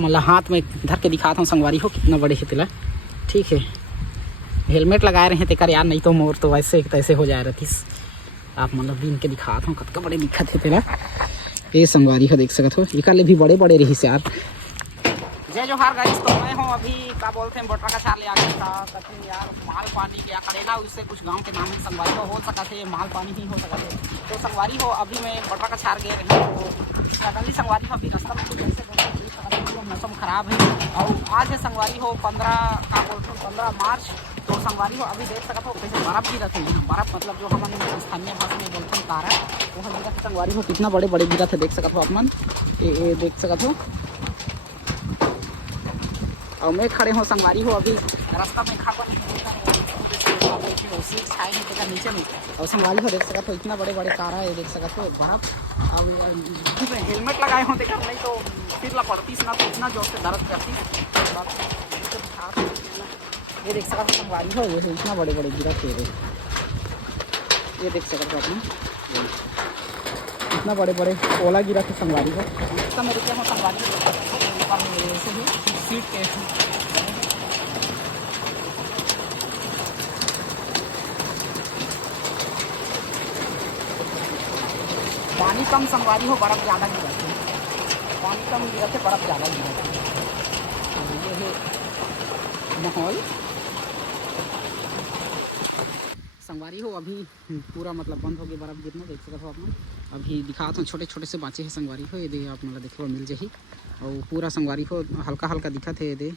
मतलब हाथ में धर के दिखाता हूँ संगवारी हो कितना बड़े है तिला। ठीक है, हेलमेट लगाए रहे थे कर यार, नहीं तो मोर तो वैसे तैसे हो जाए रही। आप मतलब बीन के दिखाता हूँ कतका बड़े दिखत है तिला। ये संगवारी हो देख सकते हो, इकाले भी बड़े बड़े रही से यार। जय जोहार गाइस, तो मैं हूँ अभी क्या बोलते हैं बटरा का चार ले आगे था कहते हैं यार माल पानी के करेला, उससे कुछ गांव के नाम है संगवारी हो सकता थे, माल पानी ही हो सकता है। तो संगवारी हो अभी मैं बटरा का चार गए रहे तो अगली संगवारी हो अभी रास्ता में कुछ ऐसे मौसम खराब है। और आज है संगवारी हो 15 क्या बोलते हैं 15 मार्च। तो संगवारी हो अभी देख सकते हो कैसे बर्फ गिरत है। बर्फ मतलब जो हम स्थानीय भाषा में बोलते हैं तारा, वो हम गिरत संगवारी हो कितना बड़े बड़े गिरत है देख सकते हो अपन। ये देख सकते हो। और मैं खड़े हो संगवारी हो अभी रास्ता में खा नीचे में। और संगवारी हो देख सकते हो इतना बड़े बड़े तारा है देख सकते हो बर्फ। अब हेलमेट लगाए हो देखा, नहीं तो फिर ला पड़ती ना तो इतना जोर से दर्द करती। ये देख सकते हो संगवारी हो ये इतना बड़े बड़े गिरा थे ये देख सकते हो अपना इतना बड़े बड़े ओला गिरा थे संगवारी हो। मैं रुके हूँ संगवारी से भी सीट के पानी कम संगवारी हो बर्फ ज़्यादा गिरा थे। पानी कम गिरा थे बर्फ ज़्यादा गिरा थे। ये है माहौल संगवारी हो अभी पूरा मतलब बंद हो गया बर्फ गिरना देख सकते हो आप। अभी दिखाता हूँ छोटे छोटे से बाँचे हैं संगवारी हो, ये दे आप मतलब देखो मिल जाही। और पूरा संगवारी हो हल्का हल्का दिखत है ये दे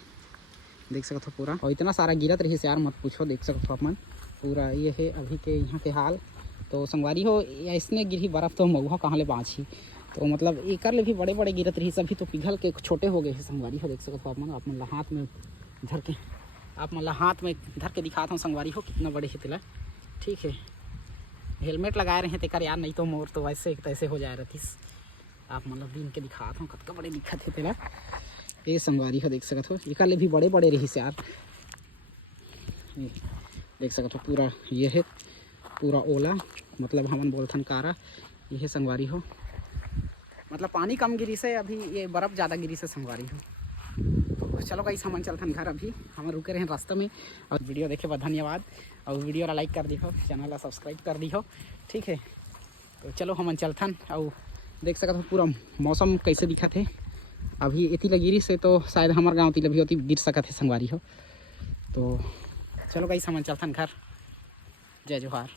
देख सकते हो पूरा। और इतना सारा गिरत रही से यार मत पूछो देख सकते हो अपन पूरा। ये है अभी के यहाँ के हाल। तो संगवारी हो ऐसने गिरी बर्फ़ तो मऊहा कहाँ ले बाँची। तो मतलब एक भी बड़े बड़े गिरत रही सभी तो पिघल के छोटे हो गए हैं संगवारी हो देख सकते हो आप मतलब हाथ में धर के धर के दिखाता हूँ संगवारी हो कितना बड़े है तिला। ठीक है, हेलमेट लगाए रहे थे कर यार, नहीं तो मोर तो वैसे तैसे हो जाए रही। आप मतलब बीन के दिखाता हूँ कतका बड़े दिखत है तेला। ये संगवारी हो देख सकते हो इकाले भी बड़े बड़े रही से यार। देख सकते हो पूरा ये है पूरा ओला मतलब हमन बोलथन कारा। ये है संगवारी हो मतलब पानी कम गिरी से अभी ये बर्फ़ ज़्यादा गिरी से संगवारी हो। तो चलो गाइस हमन चलथन घर, अभी हम रुके रहे रास्ते में। और वीडियो देखे बाद धन्यवाद। और वीडियो ला लाइक कर दी हो, चैनल ला सब्सक्राइब कर दी हो। ठीक है, तो चलो हमन चलथन। और देख सकते हो पूरा मौसम कैसे दिखत है अभी इतनी लगिरी से, तो शायद हमारे गाँव तिल भी होती गिर सकत है संगवारी हो। तो चलो गाइस हमन चलथन घर। जय जोहार।